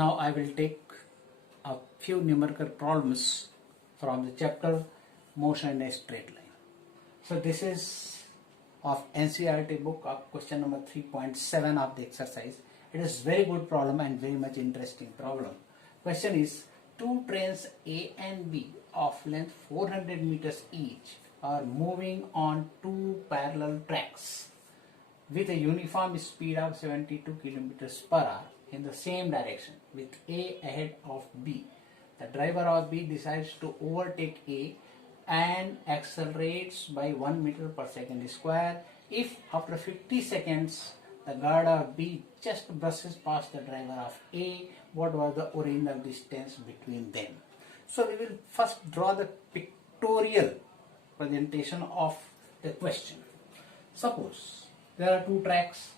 Now I will take a few numerical problems from the chapter Motion in a Straight Line. So this is of NCERT book of question number 3.7 of the exercise. It is very good problem and very much interesting problem. Question is, two trains A and B of length 400 meters each are moving on two parallel tracks with a uniform speed of 72 kilometers per hour in the same direction with A ahead of B. The driver of B decides to overtake A and accelerates by 1 meter per second square if after 50 seconds the guard of B just brushes past the driver of A. What was the original distance between them? So we will first draw the pictorial presentation of the question. Suppose there are two tracks.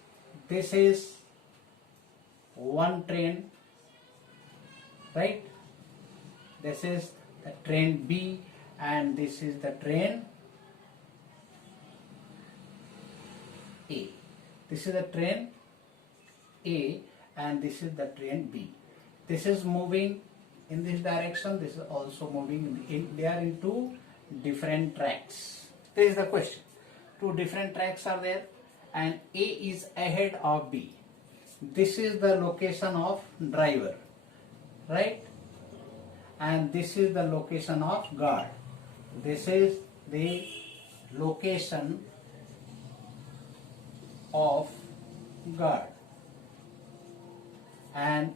This is one train, right? This is the train B and this is the train A. This is the train A and this is the train B. This is moving in this direction, this is also moving in, they are in two different tracks. This is the question. Two different tracks are there and A is ahead of B. This is the location of driver, right? And this is the location of guard. This is the location of guard and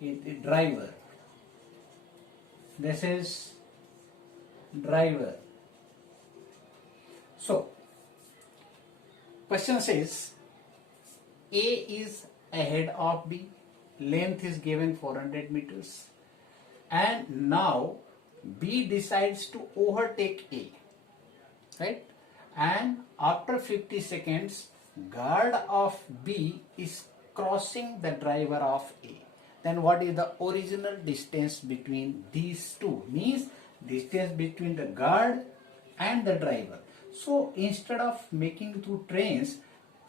the driver. This is driver. So question says A is ahead of B, length is given 400 meters, and now B decides to overtake A, right? And after 50 seconds guard of B is crossing the driver of A. Then what is the original distance between these two? Means distance between the guard and the driver. So instead of making two trains,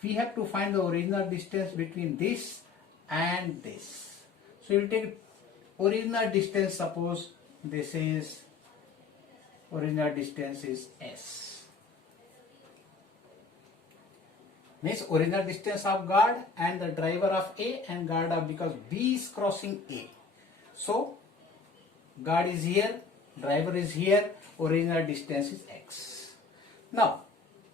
we have to find the original distance between this and this. So we will take original distance. Suppose this is original distance is S. Means original distance of guard and the driver of A and guard of, because B is crossing A. So guard is here, driver is here, original distance is X. Now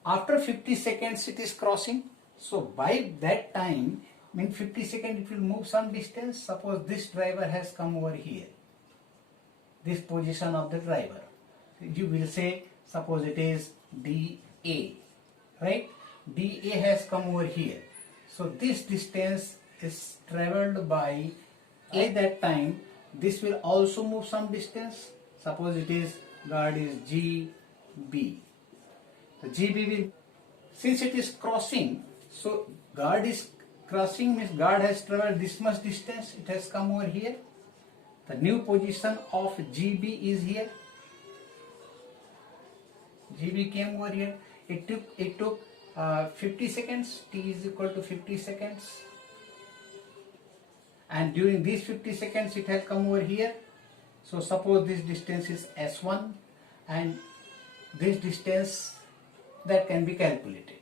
after 50 seconds it is crossing. So by that time, in 50 seconds it will move some distance. Suppose this driver has come over here, this position of the driver. You will say, suppose it is DA, right? DA has come over here. So this distance is travelled by A that time. This will also move some distance. Suppose it is guard is GB. The GB will, since it is crossing, so guard is crossing means guard has travelled this much distance, it has come over here. The new position of GB is here. GB came over here. It took 50 seconds. T is equal to 50 seconds. And during these 50 seconds it has come over here. So suppose this distance is S1 and this distance that can be calculated.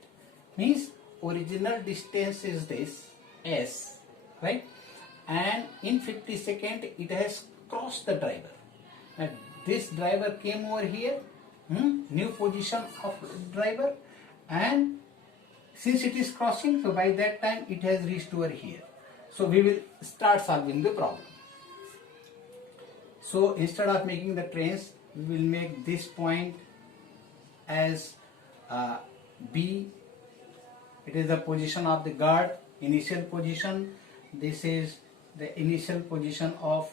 Means original distance is this S, right? And in 50 seconds it has crossed the driver. And this driver came over here, new position of driver, and since it is crossing, so by that time it has reached over here. So we will start solving the problem. So instead of making the trains, we will make this point as B. It is the position of the guard, initial position. This is the initial position of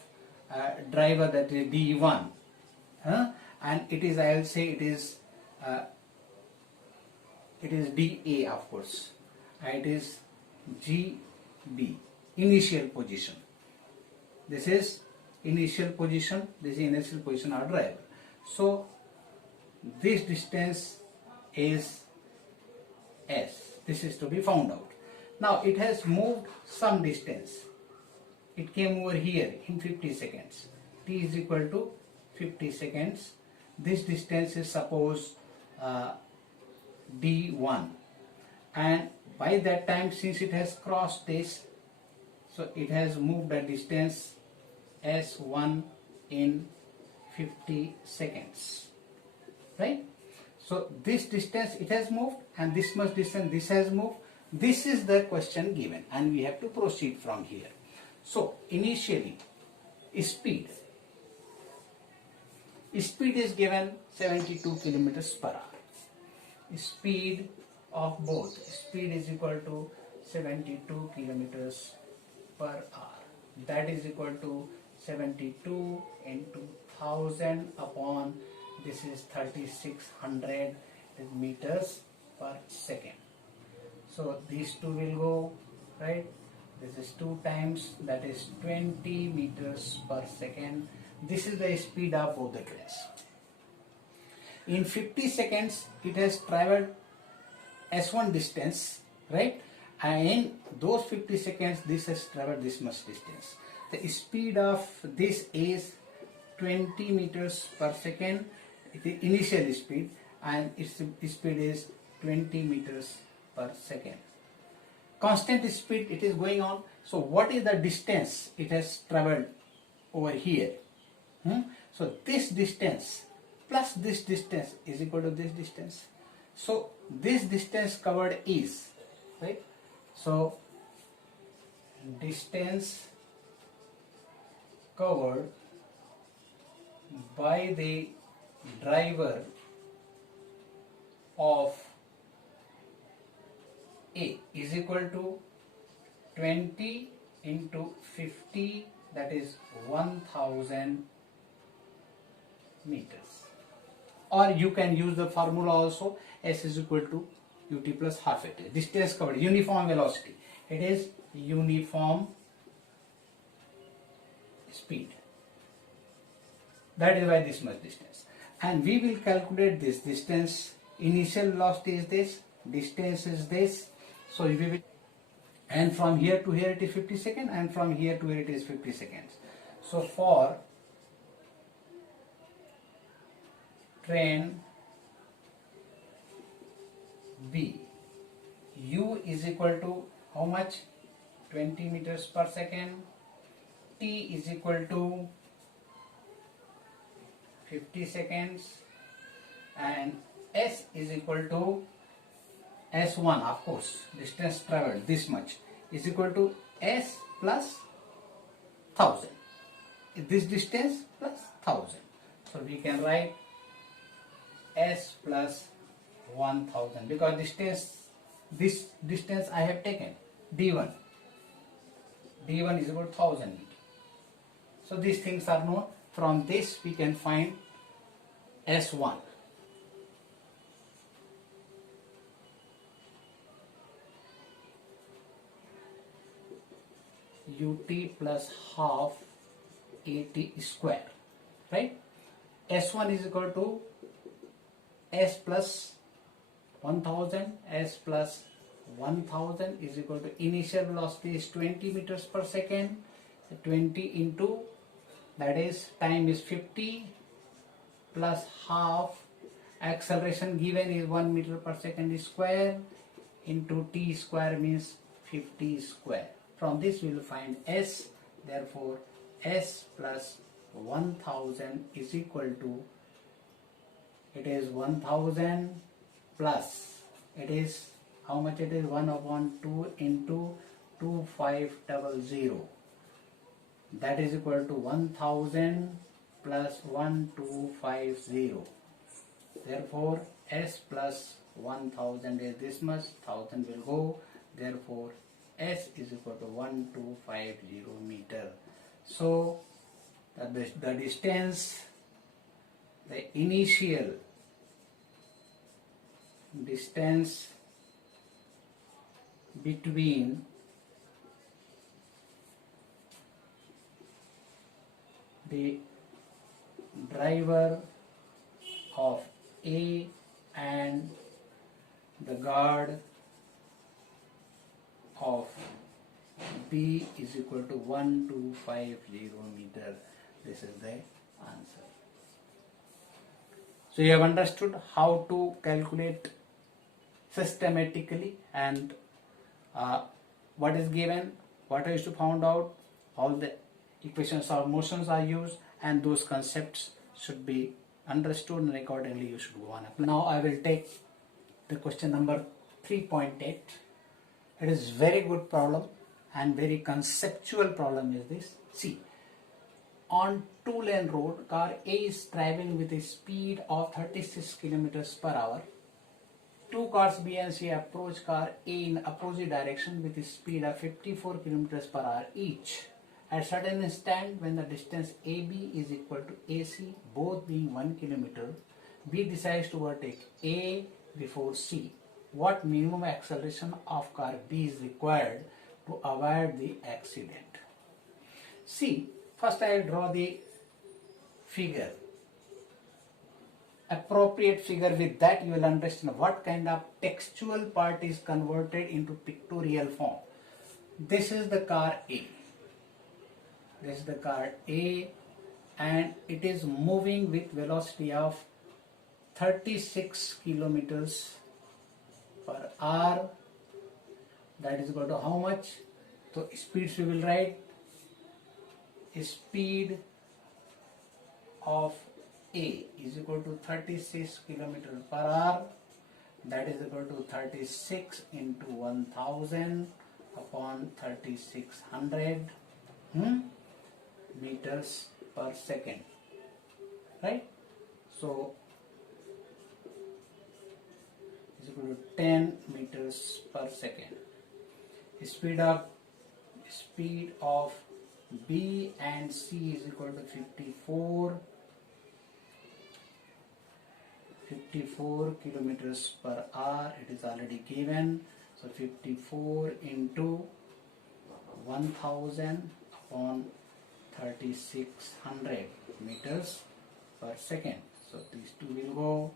driver, that is D1. And it is, I will say it is DA, of course. It is GB, initial position. This is initial position, this is initial position of driver. So this distance is S. This is to be found out. Now it has moved some distance. It came over here in 50 seconds. T is equal to 50 seconds. This distance is suppose D1, and by that time, since it has crossed this, so it has moved a distance S1 in 50 seconds, right? So this distance it has moved, and this much distance this has moved. This is the question given, and we have to proceed from here. So initially, speed is given 72 kilometers per hour. Speed of both, speed is equal to 72 kilometers per hour. That is equal to 72 into 1000 upon, this is 3600 meters per second. So these two will go, right? This is 2 times, that is 20 meters per second. This is the speed of both the trains. In 50 seconds, it has traveled S1 distance, right? And in those 50 seconds, this has traveled this much distance. The speed of this is 20 meters per second, the initial speed, and its speed is 20 meters per second. Constant speed it is going on. So what is the distance it has traveled over here? So this distance plus this distance is equal to this distance. So this distance covered is, right? So distance covered by the driver of A is equal to 20 into 50, that is 1000 meters. Or you can use the formula also, S is equal to ut plus half at. Distance covered, uniform velocity. It is uniform speed. That is why this much distance. And we will calculate this distance. Initial velocity is this, distance is this. So we will, and from here to here it is 50 seconds, and from here to here it is 50 seconds. So for train B, U is equal to how much? 20 meters per second. T is equal to 50 seconds, and S is equal to S1, of course, distance traveled this much, is equal to S plus 1000. This distance plus 1000. So we can write S plus 1000, because this distance I have taken, D1. D1 is about 1000 meters. So these things are known. From this we can find S1. Ut plus half at square, right? S1 is equal to S plus 1000. S plus 1000 is equal to initial velocity is 20 meters per second. 20 into, that is time is 50 plus half, acceleration given is 1 meter per second square into t square means 50 square. From this we will find S. Therefore S plus 1000 is equal to, it is 1000 plus, it is how much it is, 1 upon 2 into 2500. That is equal to 1000 plus 1250. Therefore S plus 1000 is this much, 1000 will go. Therefore S is equal to 1250 meter. So the distance, the initial distance between the driver of A and the guard of B is equal to 1250 meter. This is the answer. So you have understood how to calculate systematically and what is given, what is to found out, all the equations or motions are used, and those concepts should be understood, and accordingly you should go on. Now I will take the question number 3.8. It is very good problem and very conceptual problem is this. See, on two-lane road, car A is driving with a speed of 36 kilometers per hour. Two cars B and C approach car A in opposite direction with a speed of 54 kilometers per hour each. At certain instant, when the distance AB is equal to AC, both being 1 kilometer, B decides to overtake A before C. What minimum acceleration of car B is required to avoid the accident? See, first I will draw the figure. Appropriate figure, with that you will understand what kind of textual part is converted into pictorial form. This is the car A. This is the car A, and it is moving with velocity of 36 kilometers per hour. That is equal to how much? So speeds we will write. Speed of A is equal to 36 kilometers per hour. That is equal to 36 into 1000 upon 3600 meters per second, right? So is equal to 10 meters per second. Speed of B and C is equal to 54 kilometers per hour. It is already given. So 54 into 1000 upon 3600 meters per second. So these two will go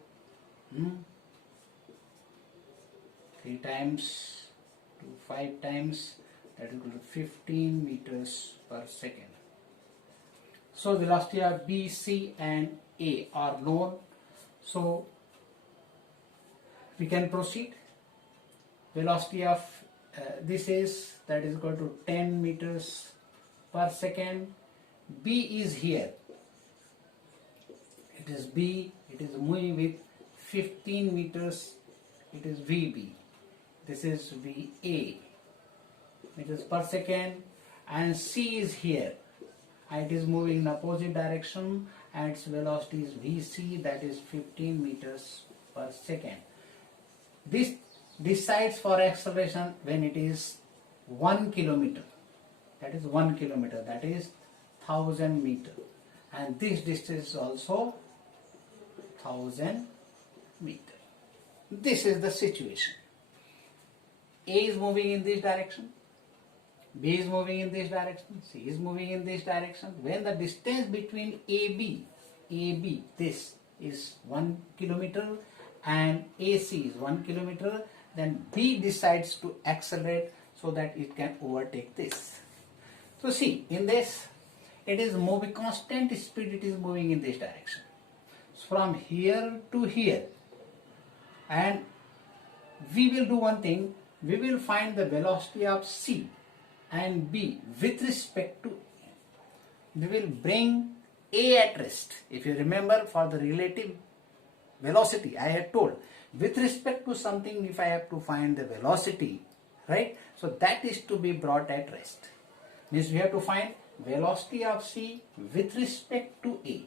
3 times to 5 times, that is equal to 15 meters per second. So velocity of B, C and A are known. So we can proceed. Velocity of this is, that is equal to 10 meters per second. B is here. It is B. It is moving with 15 meters. It is VB. This is VA. Meters per second. And C is here. And it is moving in opposite direction. And its velocity is VC. That is 15 meters per second. This decides for acceleration when it is 1 kilometer. That is 1 kilometer. That is 1000 meter. And this distance is also 1000 meter. This is the situation. A is moving in this direction. B is moving in this direction. C is moving in this direction. When the distance between AB, this is 1 kilometer and AC is 1 kilometer, then B decides to accelerate so that it can overtake this. So see, in this, it is moving constant speed, it is moving in this direction. So from here to here, and we will do one thing, we will find the velocity of C and B with respect to A. We will bring A at rest. If you remember, for the relative velocity, I had told, with respect to something, if I have to find the velocity, right? So that is to be brought at rest. Means we have to find velocity of C with respect to A.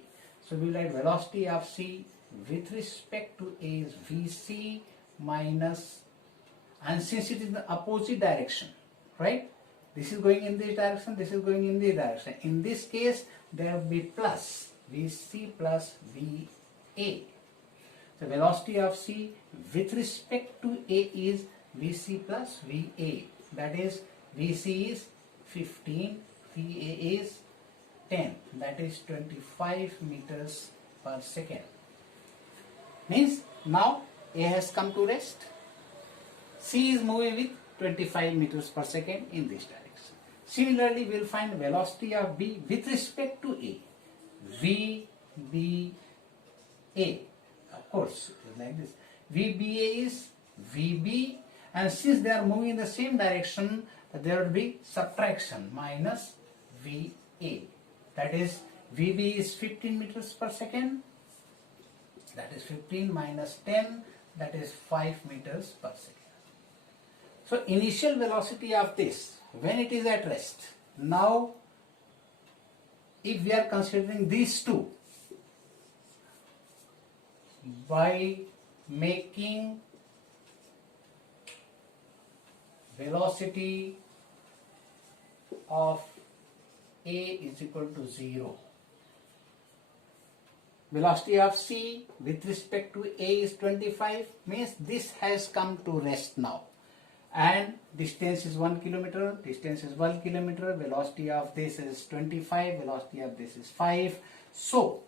So we will write velocity of C with respect to A is VC minus, and since it is in the opposite direction, right? This is going in this direction, this is going in this direction. In this case, there will be plus VC plus VA. The velocity of C with respect to A is VC plus VA. That is, VC is 15, VA is 10. That is 25 meters per second. Means now A has come to rest. C is moving with 25 meters per second in this direction. Similarly, we will find velocity of B with respect to A. VBA, of course, like this. VBA is VB, and since they are moving in the same direction, there will be subtraction minus VA. That is, VB is 15 meters per second. That is 15 minus 10. That is 5 meters per second. So initial velocity of this when it is at rest. Now, if we are considering these two, by making velocity of A is equal to 0, velocity of C with respect to A is 25, means this has come to rest now, and distance is 1 kilometer, distance is 1 kilometer, velocity of this is 25, velocity of this is 5. So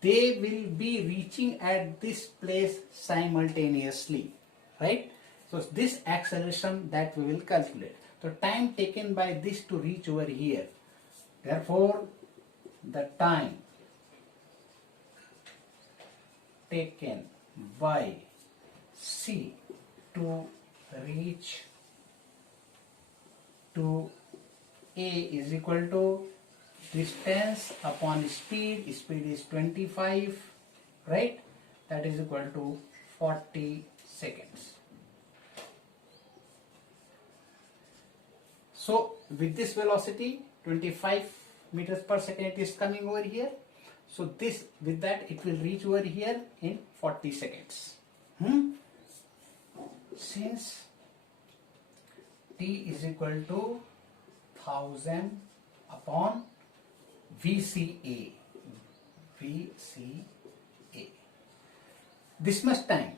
they will be reaching at this place simultaneously, right? So this acceleration that we will calculate. So time taken by this to reach over here. Therefore, the time taken by C to reach to A is equal to distance upon speed. Speed is 25, right? That is equal to 40 seconds. So with this velocity 25 meters per second it is coming over here. So this, with that, it will reach over here in 40 seconds. Since T is equal to 1000 upon VCA. This much time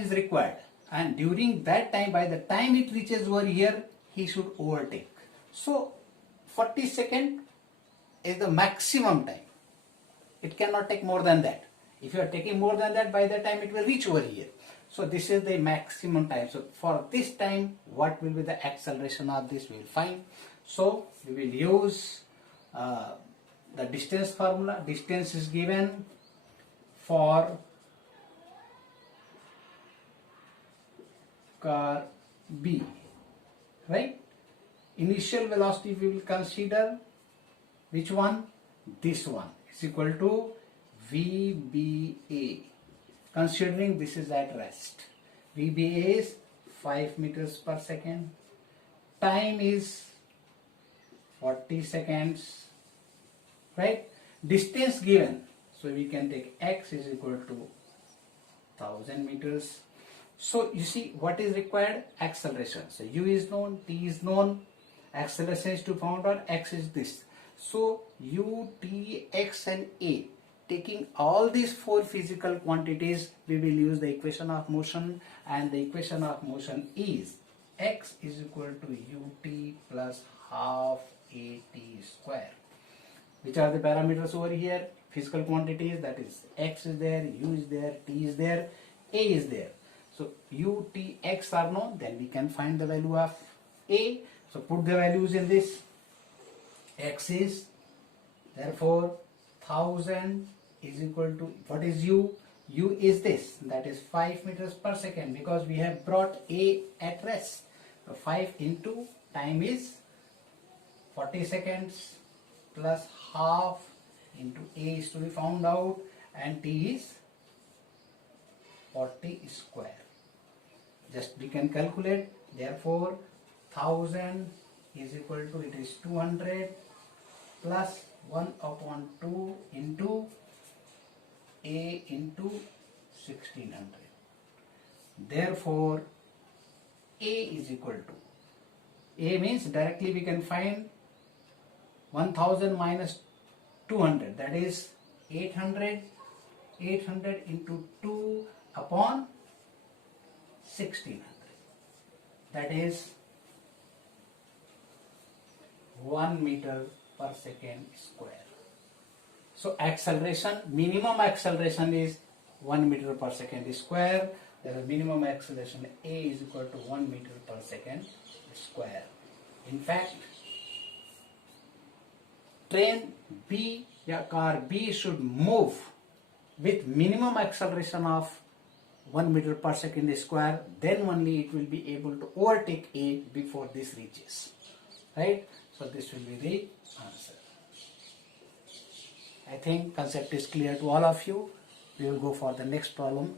is required, and during that time, by the time it reaches over here, he should overtake. So 40 seconds is the maximum time. It cannot take more than that. If you are taking more than that, by the time it will reach over here. So this is the maximum time. So for this time, what will be the acceleration of this, we will find. So we will use the distance formula. Distance is given for car B, right? Initial velocity we will consider which one? This one is equal to VBA. Considering this is at rest. VBA is 5 meters per second. Time is 40 seconds, right? Distance given. So we can take x is equal to 1000 meters. So you see what is required? Acceleration. So u is known, t is known, acceleration is to found out, x is this. So u, t, x and a. Taking all these four physical quantities, we will use the equation of motion, and the equation of motion is x is equal to ut plus half at square. Which are the parameters over here? Physical quantities, that is x is there, u is there, t is there, a is there. So u, t, x are known, then we can find the value of a. So put the values in this. X is, therefore 1000 is equal to, what is u? U is this, that is 5 meters per second, because we have brought a at rest. So 5 into time is 40 seconds plus half into a is to be found out, and t is 40 square. Just we can calculate. Therefore 1000 is equal to, it is 200 plus 1 upon 2 into a into 1600. Therefore a is equal to, a means directly we can find 1000 minus 200, that is 800. 800 into 2 upon 1600, that is 1 meter per second square. So acceleration, minimum acceleration is 1 meter per second square. the minimum acceleration A is equal to 1 meter per second square. In fact, train B, car B should move with minimum acceleration of 1 meter per second square, then only it will be able to overtake A before this reaches. Right? So this will be the answer. I think concept is clear to all of you. We will go for the next problem.